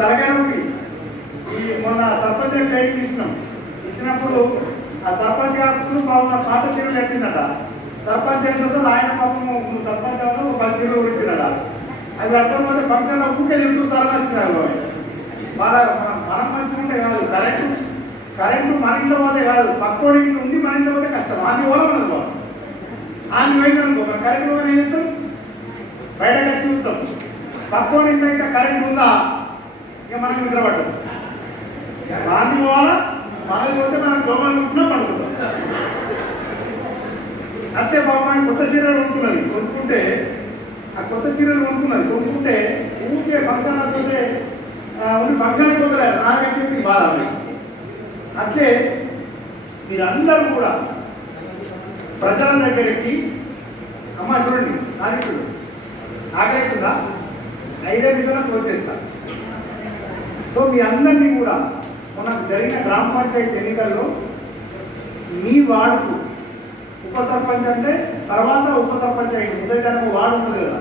తరగతి ఈ మొన్న సర్పంచ్ ట్రైనింగ్ ఇచ్చినప్పుడు ఆ సర్పంచ్ గారు పాత చీరలు కట్టిందట. సర్పంచ్ అయినతో ఆయన పాపం సర్పంచ్ ఒక 10 చీరలు ఇచ్చిందట. అవి అర్థం పోతే ఫంక్షన్లో ఊకే తింటూ సరళ వచ్చింది. మనం మంచిగా ఉంటే కాదు, కరెంటు మన ఇంట్లో పోతే కాదు, పక్కోడి ఇంట్లో ఉండి మన ఇంట్లో పోతే కష్టం. అది ఓలమన్నది పోవాలి. ఆమె పోయిందనుకో మన కరెంటు పోయిన ఏం చేస్తాం, బయట కట్టి ఉంటాం. పక్కోడి ఇంట్లో ఇంకా కరెంటు ఉందా ఇక మనకు నిద్రపడ్డదు. రాంది పోవాలా, మనది పోతే మనం దోమలు ఉంటున్నా పడుకుంటాం. అంటే పాపం కొత్త చీరలు కొనుక్కున్నది, కొనుక్కుంటే ఆ కొత్త చీరలు కొనుక్కుంటే ఊరికే ఫంక్షన్ అనుకుంటే ఫంక్షన్ అయిపోతలేదు నాకని చెప్పి బాధ. అట్లే మీరందరూ కూడా ప్రజల దగ్గరికి అమ్మ చూడండి నాయకుడు ఆగలేకుండా 5 నిమిషాలు క్లోజ్ చేస్తా. సో మీ అందరినీ కూడా మనకు జరిగిన గ్రామ పంచాయతీ ఎన్నికల్లో మీ వార్డుకు ఉప సర్పంచ్ అంటే తర్వాత ఉప సర్పంచ్ అయింది, ముందైతే వార్డు ఉంటుంది కదా,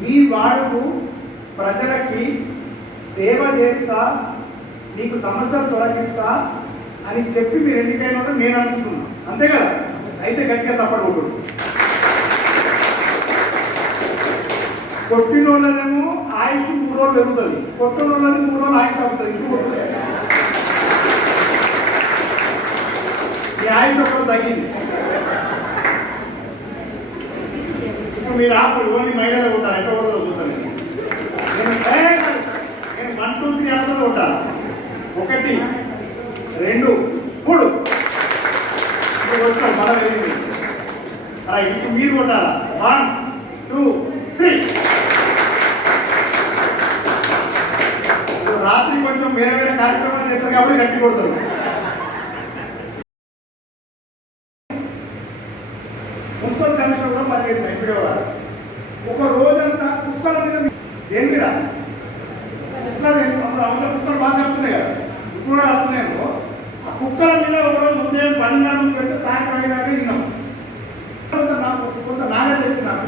మీ వార్డుకు ప్రజలకి సేవ చేస్తా, మీకు సమస్యలు తొలగిస్తా అని చెప్పి మీరు ఎన్నికైనా నేను అనుకుంటున్నాను. అంతే కదా? అయితే గట్టిగా సపోర్ట్ కొట్టు. కొట్టిన వాళ్ళనేమో ఆయుష్ 3 రోజులు పెరుగుతుంది, కొట్టిన వాళ్ళది 3 రోజులు ఆయుష్ అవుతుంది. ఇంటి కొట్టు ఈ ఆయుష్ ఒకటి తగ్గింది. ఇప్పుడు మీరు ఆపరు ఓన్లీ మహిళలు ఉంటారు, ఎక్కడ కూడా చూస్తాను. నేను 1 2 3 అన్నది ఉంటాను. 1 2 3 వచ్చాం మన వెళ్ళింది. ఇప్పుడు మీరు కొట్టాలా? 1 2 3. రాత్రి కొంచెం వేరే వేరే కార్యక్రమాలు చేస్తారు కాబట్టి గట్టి కొడతారు. మున్సిపల్ కమిషన్ కూడా పనిచేస్తాం. ఇప్పుడే ఒక రోజంతా కుక్కల మీద దేని మీద కుక్కలు బాగా చెప్తున్నాయి కదా, ఇప్పుడు కూడా అవుతున్నాయో ఆ కుక్కల మీద ఒకరోజు ఉదయం 10 పెడితే సాయంత్రం 5 దాకా విన్నాం. నాకు కొంత నాణ్యత తెచ్చి నాకు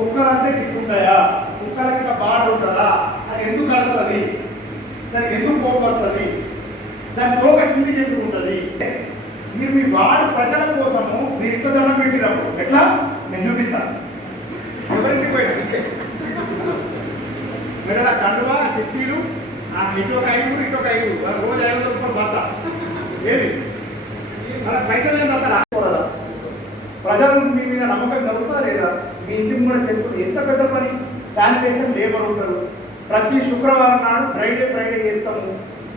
కుక్కలు అంటే గిట్టుకుంటాయా, కుక్కలకి ఇట్లా బాధ ఉంటుందా, అది ఎందుకు కలుస్తుంది, దానికి ఎందుకు కోపం వస్తుంది, దాని తోక కిందికి ఎందుకు ఉంటుంది. మీరు మీ వాడి ప్రజల కోసము మీరు ఇంత దండం పెట్టినప్పుడు ఎట్లా నేను చూపిస్తాను. ఎవరికి పోయినా మెడల కండువా చెట్టీలు ఇటు ఒక 5 ఇటు ఒక 5 రోజు 500 రూపాయలు బతా ఏది అలా పైసలు ఏం తగ్గరా. ప్రజలు మీ మీద నమ్మకం కలుగుతుందా లేదా? మీ ఇంటికి కూడా చెప్పుకుంటే ఎంత పెద్ద పని. శానిటేషన్ లేబర్ ఉంటారు, ప్రతి శుక్రవారం నాడు ఫ్రైడే చేస్తాము.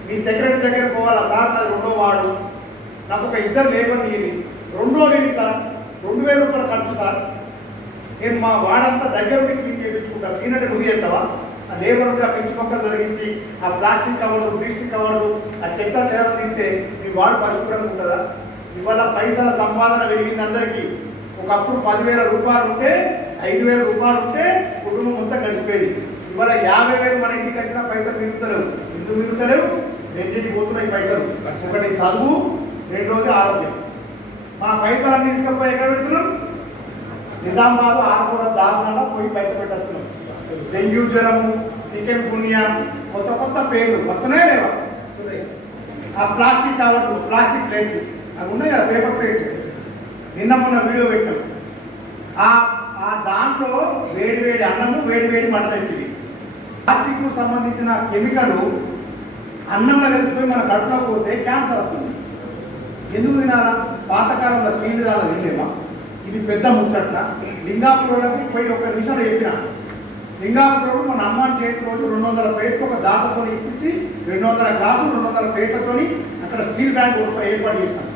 మీ సెక్రటరీ దగ్గర పోవాలా, సార్ నాది 2వ వార్డు, నాకు ఒక 2 లేబర్ నీరు 2వ లేని సార్ 2000 రూపాయలు ఖర్చు సార్, నేను మా వాడంతా దగ్గర ఉండి క్లీన్ చేయించుకుంటాను. క్లీనంటే నువ్వు చేస్తావా? ఆ లేబర్ ఉంటే ఆ పిచ్చి మొక్కలు తొలగించి ఆ ప్లాస్టిక్ కవర్లు ప్లాస్టిక్ కవర్లు ఆ చెత్త చేయాలని తింటే మీ వాడు పరిశుభ్రంగా ఉంటుందా? ఇవాళ పైసల సంపాదన పెరిగింది అందరికీ. ఒకప్పుడు 10,000 రూపాయలు ఉంటే 5,000 రూపాయలు ఉంటే కుటుంబం అంతా గడిచిపోయింది. ఇవాళ 50,000 మన ఇంటికి వచ్చిన పైసలు మిగులుతలేవు. ఎందుకు మిగులుతలేవు? రెండింటికి పోతున్నాయి పైసలు. ఒకటి చదువు, 2వది ఆరోగ్యం. మా పైసలన్నీ తీసుకపోయి ఎక్కడ పెడుతున్నాం? నిజామాబాద్ ఆడకూడ దారుణంగా పోయి పైసలు పెట్టేస్తున్నాం. డెంగ్యూ జ్వరము, చికెన్ గున్యా, కొత్త పేర్లు మొత్తనే లేవా? ఆ ప్లాస్టిక్ కవర్లు, ప్లాస్టిక్ ప్లేట్లు అవి ఉన్నాయి కదా, పేపర్ ప్లేట్లు. నిన్న మొన్న వీడియో పెట్టాం. ఆ దాంట్లో వేడి అన్నము వేడి మంట తగ్గింది. ప్లాస్టిక్కు సంబంధించిన కెమికల్ అన్నంలో కలిసిపోయి మన కడుపులో పోతే క్యాన్సర్ వస్తుంది. ఎందుకు తినాలా? పాతకాలంలో స్టీల్ దాని తినలేమా? ఇది పెద్ద ముచ్చట్న. లింగాపురంలోకి పోయి 1 నిమిషంలో చెప్పిన. లింగాపురంలో మన అమ్మ చేతి రోజు 200 ప్లేట్లు ఒక దాతతో ఇప్పించి 200 గ్లాసులు 200 ప్లేట్లతో అక్కడ స్టీల్ బ్యాంక్ ఏర్పాటు చేసినాం.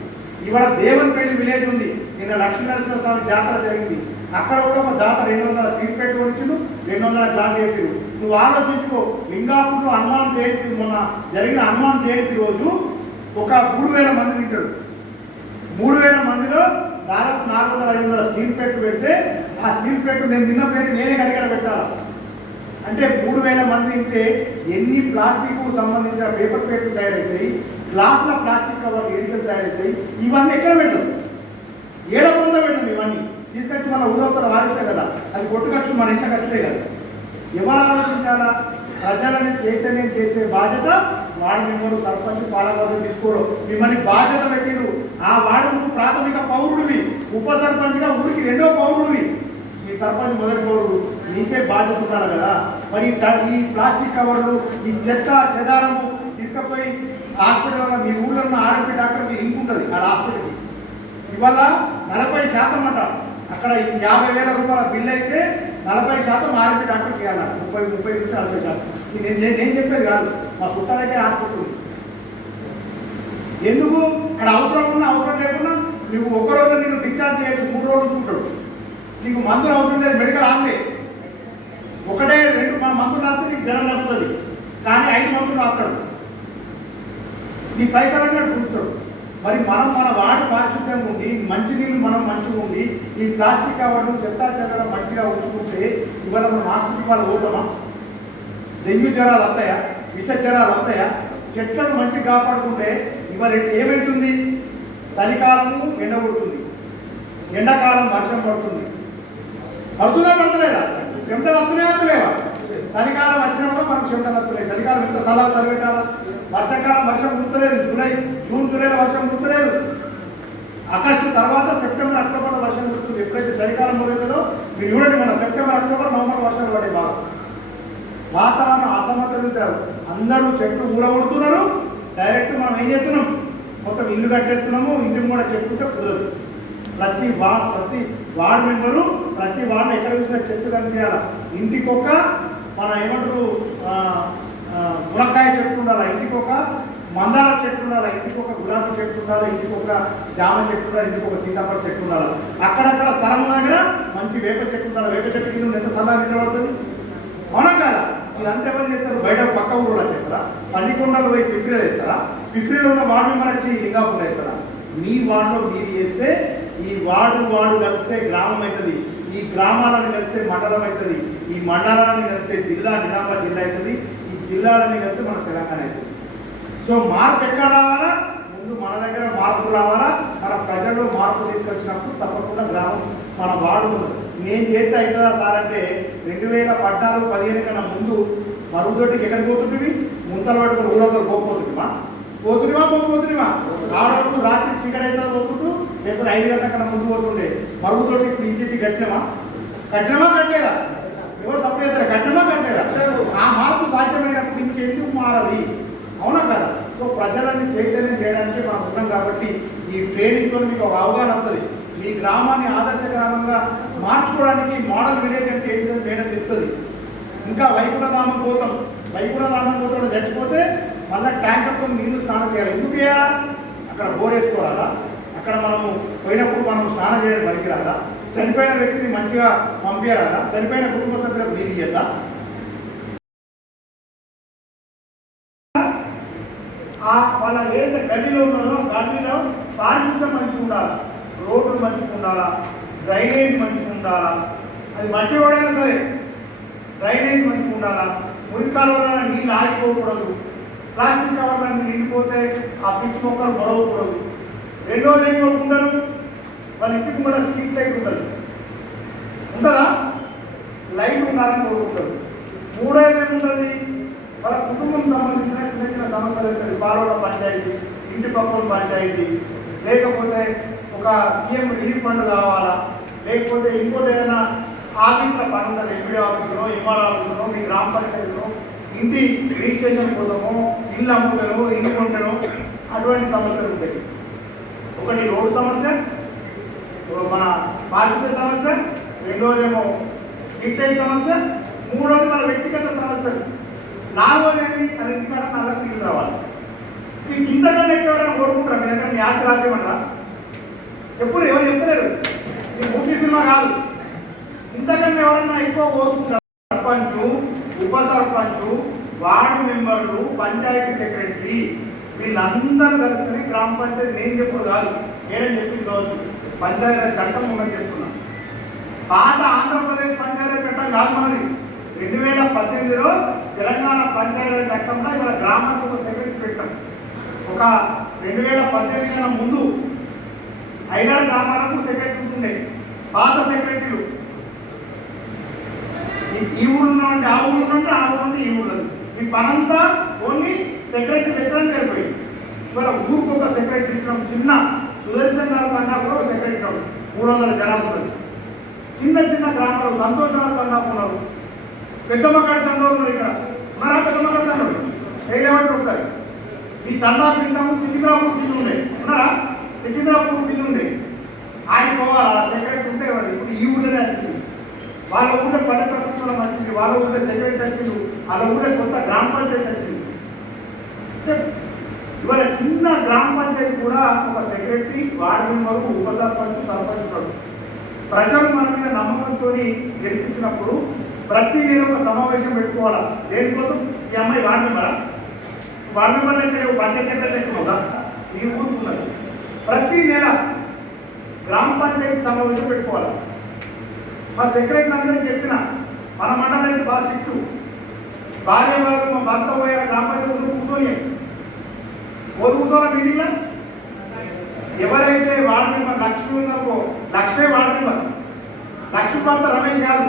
ఇవాళ దేవన్పేట విలేజ్ ఉంది, నిన్న లక్ష్మీనరసింహస్వామి జాతర జరిగింది, అక్కడ కూడా ఒక దాత 200 స్టీల్ ప్లేట్లు కొనిచ్చిండు, 200 గ్లాస్ వేసిండు. నువ్వు ఆలోచించుకో, లింగాపూర్లో హనుమాన్ జయంతి మొన్న జరిగిన హనుమాన్ జయంతి రోజు ఒక 3,000 మంది తింటారు. 3,000 మందిలో దాదాపు 400-500 స్టీల్ ప్లేట్లు పెడితే ఆ స్టీల్ ప్లేట్లు నేను తిన్న ప్లేట్ నేనే కడిగడ పెట్టాలి. అంటే 3,000 మంది తింటే ఎన్ని ప్లాస్టిక్ సంబంధించిన పేపర్ ప్లేట్లు తయారవుతాయి, గ్లాసుల ప్లాస్టిక్ కవర్లు ఎడికలు తయారవుతాయి. ఇవన్నీ ఎక్కడ పెడతాం? ఏడ పొంద పెడతాం. ఇవన్నీ తీసుకొచ్చి మన ఊరవతల వారితే కదా, అది కొట్టు ఖర్చు మన ఇంట్లో ఖర్చులే కదా. ఎవరు ఆలోచించాలా? ప్రజలను చైతన్యం చేసే బాధ్యత వార్డు మెంబరు, సర్పంచ్, పాలకవర్గం తీసుకోరు. మిమ్మల్ని బాధ్యత పెట్టిరు. ఆ వార్డుకు ప్రాథమిక పౌరుడివి, ఉప సర్పంచ్గా ఊరికి రెండో పౌరుడివి. మీ సర్పంచ్ మొదటి పౌరుడు, నీకే బాధ్యత ఉండాలి కదా. మరి ఈ ప్లాస్టిక్ కవర్లు, ఈ చెత్త చెదారము తీసుకుపోయి హాస్పిటల్, మీ ఊళ్ళో ఉన్న ఆర్ఎంపీ డాక్టర్కి లింక్ ఉంటుంది ఆ హాస్పిటల్కి. ఇవాళ 40% అంట. అక్కడ 50,000 రూపాయల బిల్ అయితే 40% ఆర్ఎంపీ డాక్టర్ చేయాలన్నమాట. 30 నుంచి 40%. నేను చెప్పేది కాదు, మా చుట్టాలకే హాస్పిటల్ ఉంది. ఎందుకు అక్కడ అవసరం ఉన్నా అవసరం లేకున్నా నువ్వు ఒక్కరోజు నేను డిశ్చార్జ్ చేయొచ్చు, 3 రోజులు చూంటాడు. నీకు మందులు అవసరం లేదు, మెడికల్ ఆన్లే. 1-2 మందులు రాస్తే నీకు జ్వరం తగ్గుతుంది, కానీ 5 మందులు రాస్తాడు. నీ పైసలు అన్నాడు కూర్చోడు. మరి మనం మన వాడి పారిశుద్ధ్యంగా ఉండి, మంచినీళ్ళు మనం మంచిగా ఉండి, ఈ ప్లాస్టిక్ కవర్లు చెత్తా చెదరం మంచిగా ఉంచుకుంటే ఇవాళ మనం హాస్పిటల్ వాళ్ళు పోతామా? డెంగ్యూ జ్వరాలు వస్తాయా? విష జ్వరాలు వస్తాయా? చెట్లను మంచిగా కాపాడుకుంటే ఇవాళ ఏమైతుంది? చలికాలము ఎండ కొడుతుంది, ఎండాకాలం వర్షం పడుతుంది. పడుతుందా పడతలేదా? చెమటలు వస్తలేవా? చలికాలం వచ్చినప్పుడు మనకు చెమటలు వస్తున్నాయి. చలికాలం ఎంత సలహా చదివేటాలా? వర్షాకాలం వర్షం కుట్టలేదు, జూన్ జూలైలో వర్షం కుట్టలేదు. ఆగస్టు తర్వాత సెప్టెంబర్ అక్టోబర్లో వర్షం కుడుతుంది. ఎప్పుడైతే చలికాలం మొదలవుతుందో మీరు చూడండి, మన సెప్టెంబర్ అక్టోబర్ నవంబర్ వర్షాలు పడే బాగా. వాతావరణం అసమతులుతారు. అందరూ చెట్లు ఊడగొడుతున్నారు. డైరెక్ట్ మనం ఏం చేస్తున్నాం? మొత్తం ఇల్లు కట్టేస్తున్నాము. ఇంటిని కూడా చెప్పుకుంటే కుదరదు. ప్రతి వార్డు మెంబరు ప్రతి వార్డు ఎక్కడ చూసినా చెట్టు కనిపించాలి. ఇంటికొక మన ఏమంటారు మునక్కాయ చెట్టు ఉండాలి, ఇంటికొక మందార చెట్టు ఉండాలి, ఇంటికొక గులాబీ చెట్టు ఉండాలి, ఇంటికొక జామ చెట్టు ఉండాలి, ఇంటికొక సీతాఫల చెట్టు ఉండాలి. అక్కడక్కడ స్థలం దగ్గర మంచి వేప చెట్టు ఉండాలి. వేప చెట్టు కింద ఎంత సలహా నిలబడుతుంది? అవునా కాదా? ఇదంతా ఎవరు చేస్తారు? బయట పక్క ఊళ్ళో చెప్తారా? 10 పోయి పిప్రిలో చేస్తారా? పిప్రిలో ఉన్న వార్డు మెంబర్ వచ్చి లింగాపూర్ అవుతారా? మీ వార్డులో మీరు చేస్తే ఈ వార్డు కలిస్తే గ్రామం అవుతుంది, ఈ గ్రామాలను కలిస్తే మండలం అవుతుంది, ఈ మండలాన్ని కలిస్తే జిల్లా, నిజామాబాద్ జిల్లా అవుతుంది, ఈ జిల్లాలని కలిస్తే మన తెలంగాణ అవుతుంది. సో మార్పు ఎక్కడ రావాలా? ముందు మన దగ్గర మార్పు రావాలా? మన ప్రజల్లో మార్పు తీసుకొచ్చినప్పుడు తప్పకుండా గ్రామం మన వార్డు ఉన్నది. నేను చేస్తే అవుతుందా సార్ అంటే 2014-15 కన్నా ముందు మరుగుదొడ్డికి ఎక్కడికి పోతుంటివి? ముంతలు పట్టుకుని ఊరంతా పోకపోతుంటివా? పోతున్నావా? ఆడవాళ్ళు రాత్రి చీకటి అయితే పోతుంటూ, లేకపోతే 5 గంటల కన్నా ముందు పోతుండే. మరుగుదొడ్డి ఇప్పుడు ఇంటింటి కట్టినమా? కట్టలేదా? ఎవరు సపోర్ట్ చేస్తారా? కట్టలేదా? ఆ మార్పు సాధ్యమైనప్పుడు ఇంకెందుకు మారాలి? అవునా కదా? సో ప్రజలని చైతన్యం చేయడానికి మనం ఉన్నాం కాబట్టి ఈ ట్రైనింగ్తో మీకు ఒక అవగాహన అవుతుంది. మీ గ్రామాన్ని ఆదర్శ గ్రామంగా మార్చుకోవడానికి మోడల్ విలేజ్ అంటే ఏంటిదని మేడం చెప్తుంది. ఇంకా వైకుంఠధామం పోతాం, చచ్చిపోతే మళ్ళీ ట్యాంకర్తో నీళ్లు స్నానం చేయాలి. ఎందుకు చేయాలా? అక్కడ బోర్ వేసుకోవాలా? అక్కడ మనము పోయినప్పుడు మనం స్నానం చేయడం పనికిరాదా? చనిపోయిన వ్యక్తిని మంచిగా పంపించాలా? చనిపోయిన కుటుంబ సభ్యులకు నీళ్ళు ఇయ్యద్దా? వాళ్ళ ఏదైతే గల్లీలో ఉన్నదో గల్లీలో పారిశుద్ధ్యం మంచిగా ఉండాలా, రోడ్లు మంచిగా ఉండాలా, డ్రైనేజ్ మంచిగా ఉండాలా. అది మట్టి రోడైనా సరే డ్రైనేజ్ మంచిగా ఉండాలా. మురికాల వల్ల నీళ్ళు ఆగిపోకూడదు. ప్లాస్టిక్ కవర్లన్నీ నిండిపోతే ఆ పిచ్చి మొక్కలు మొరవకూడదు. రెండోది ఏం కోరుకుంటారు? వాళ్ళ ఇంటికి కూడా స్ట్రీట్ లైట్ ఉంటుందా? లైట్ ఉండాలని కోరుకుంటారు. మూడోది ఏముంటుంది? వాళ్ళ కుటుంబం సంబంధించిన చిన్న సమస్యలు అవుతుంది. పాలోళ్ళ పంచాయతీ, ఇంటి పక్కన పంచాయతీ, లేకపోతే ఒక సీఎం రిలీఫ్ ఫండ్ కావాలా, లేకపోతే ఇంకోటి ఏదైనా ఆఫీసుల పని ఉంటుంది, ఎంపీ ఆఫీసులో, ఎంఆర్ ఆఫీసులో, మీ గ్రామ పంచాయతీలో ఇంటి రిజిస్ట్రేషన్ కోసము, ఇల్లు అమ్ముతాను, ఇల్లు కొంటాను, అటువంటి సమస్యలు ఉంటాయి. ఒకటి రోడ్డు సమస్య, మన పారిశుద్ధ్య సమస్య, రెండోదేమో స్ట్రీట్ లైట్ సమస్య, మూడోది మన వ్యక్తిగత సమస్యలు, నాలుగోది ఏంటి? అది ఇంటికాడ నల్లకి నీళ్ళు రావాలి. ఈ ఇంతకన్నా ఎక్కువ కోరుకుంటారా? మీ దగ్గర మీ ఆస్తి రాసేయమంటారా? ఎప్పుడు ఎవరు చెప్తలేరు. ఇది మూర్తి సినిమా కాదు. ఇంతకన్నా ఎవరన్నా ఎక్కువ కోరుకుంటారు? సర్పంచు, ఉప సర్పంచు, వార్డు మెంబర్లు, పంచాయతీ సెక్రటరీ వీళ్ళందరూ కలిపితే గ్రామ పంచాయతీ. నేను చెప్పుడు కాదు, ఏడని చెప్పింది కావచ్చు. పంచాయతీ చట్టం ఉన్నది చెప్తున్నా. పాత ఆంధ్రప్రదేశ్ పంచాయతీ చట్టం కాదు మనది. 2018లో తెలంగాణ పంచాయతీ చట్టంలో ఇవాళ గ్రామానికి ఒక సెక్రటరీ పెట్టాం. ఒక 2018 కన్నా ముందు 5 గ్రామాలకు సెక్రటరీ ఉంటుండే. పాత సెక్రటరీలు ఈ ఈ ఊళ్ళో ఉన్నటువంటి ఆ ఊళ్ళో నుండి ఆ ఊళ్ళో నుండి ఈ ఊళ్ళో ఈ పనంతా ఓన్లీ సెక్రటరీ పెట్టడం సరిపోయింది. ఇవాళ ఊరికి ఒక సెక్రటరీ ఇచ్చిన చిన్న సుదర్శన్ గారు కన్నా కూడా ఒక సెక్రటరీ 300 జనాలు ఉన్నది. చిన్న చిన్న గ్రామాలు సంతోషాలు కన్నా ఉన్నారు. పెద్దమ్మకాడి తండ్రి ఉన్నారు. ఇక్కడ ఉన్నారా పెద్దమ్మకాడి తండ్రి చేయలేమంటే ఒకసారి ఈ తండా కిందము సికింద్రాపూర్ కింద ఉండే ఉన్నారా సికింద్రాపూర్ కింద ఉండే ఆడిపోవాలి అలా సెక్రటరీ ఉంటే ఇప్పుడు ఈ ఊళ్ళోనే వచ్చింది. వాళ్ళ ఊళ్ళో పల్లె ప్రభుత్వం వచ్చింది. వాళ్ళ ఊళ్ళో సెక్రటరీ వచ్చింది. వాళ్ళ ఊళ్ళో కొత్త గ్రామ పంచాయతీ వచ్చింది. ఇవాళ చిన్న గ్రామ పంచాయతీ కూడా ఒక సెక్రటరీ వార్డు మెంబరు ఉప సర్పంచ్ సర్పంచ్ ఉంటాడు. ప్రజలు మన మీద నమ్మకంతో గెలిపించినప్పుడు ప్రతి నెల ఒక సమావేశం పెట్టుకోవాలా. దేనికోసం ఈ అమ్మాయి వార్డు మెంబరా వార్డు మెంబర్ దగ్గర పంచాయతీ సెక్రటరీ ఎక్కువ ఉందా ఈ ఊరికి ఉన్నది. ప్రతి నెల గ్రామ పంచాయతీ సమావేశం పెట్టుకోవాలి. మా సెక్రటరీ అందరికీ చెప్పిన మన మండలం అయితే బాగా స్ట్రిక్ట్. భార్య వారు మా భర్త పోయే గ్రామ పంచాయతీలో కూర్చొని కూర్చోవాల మీటింగ్లో ఎవరైతే వార్డు మెంబర్ లక్ష్మి ఉందో లక్ష్మే వార్డు మెంబర్. లక్ష్మి భర్త రమేష్ కాదు.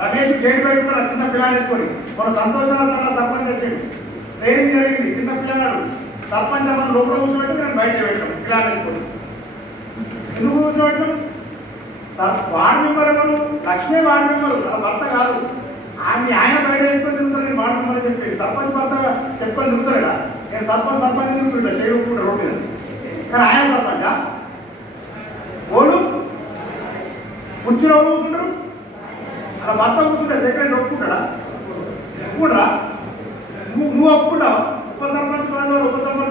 రమేష్ గేట్ పెట్టుకున్న చిన్న పిల్లని ఎత్తుకొని మన సంతోషాల సర్పంచ్ వచ్చాడు. ట్రైనింగ్ జరిగింది. చిన్న పిల్లగాడు సర్పంచ్ అమ్మ లోపల కూర్చోబెట్టి నేను బయట పెట్టాం పిల్లని ఎత్తుకొని. ఎందుకు కూర్చోబెట్టాం? వార్డు మెంబర్ ఎవరు? లక్ష్మే వార్డు మెంబరు భర్త కాదు. ఆయన బయట చెప్పుకొని తిరుగుతాడు. నేను వార్డు మెంబర్ చెప్పేది సర్పంచ్ భర్త చెప్పుకొని తిరుగుతాడా? నేను సర్పంచ్ తిరుగుతుంటా చేయకుండా రోడ్డు మీద. కానీ ఆయన సర్పంచా? ఓళ్ళు కూర్చుని ఎవరు కూర్చుంటారు? అలా భర్త కూర్చుంటే సెక్రటరీ ఒప్పుకుంటాడా? ఒప్పుకుంటా? నువ్వు ఒప్పుకుంటావు? ఉప సర్పంచ్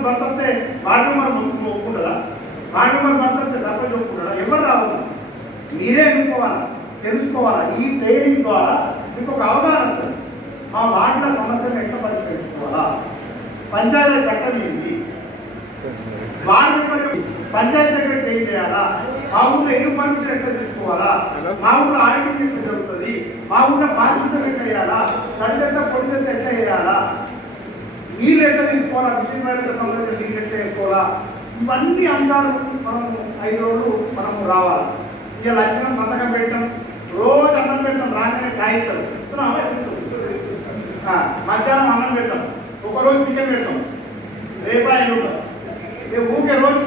భర్త అంటే వార్డు మెంబర్ ఒప్పుకుంటుందా? వార్డు మెంబర్ భర్త అంటే సర్పంచ్ ఒప్పుకుంటాడా? ఎవరు రావాలి? మీరే ఎన్నుకోవాలా, తెలుసుకోవాలా. ఈ ట్రైనింగ్ ద్వారా మీకు ఒక అవగాహన వస్తుంది. మా వార్డుల సమస్యలను ఎట్లా పరిష్కరించుకోవాలా, పంచాయతీ చట్టం ఏంటి, వార్డు మెంబర్ పంచాయతీ సెక్రటరీ ఏం చేయాలా, మా ఊళ్ళో ఎన్ని పర్మిషన్ ఎట్లా తీసుకోవాలా, మా ఊళ్ళో ఆడిటింగ్ ఎట్లా జరుగుతుంది, మా ఊళ్ళో పారిశుద్ధ్యం ఎట్లా చేయాలా, తడి చెత్త పొడి చెత్త ఎట్లా చేయాలా, నీళ్ళు ఎట్లా తీసుకోవాలా, మిషన్ మేడకు సంబంధించిన నీళ్ళు ఎట్లా వేసుకోవాలా, ఇవన్నీ అంశాలు మనము 5 రోజులు మనము రావాలి. ఇక లక్షణం సంతకం పెట్టడం, రోజు అన్నం పెడతాం. రాగానే ఛాయ్ ఇస్తాం, మధ్యాహ్నం అన్నం పెడతాం, ఒకరోజు చికెన్ పెడతాం, రేపాయలు ఊకే రోజు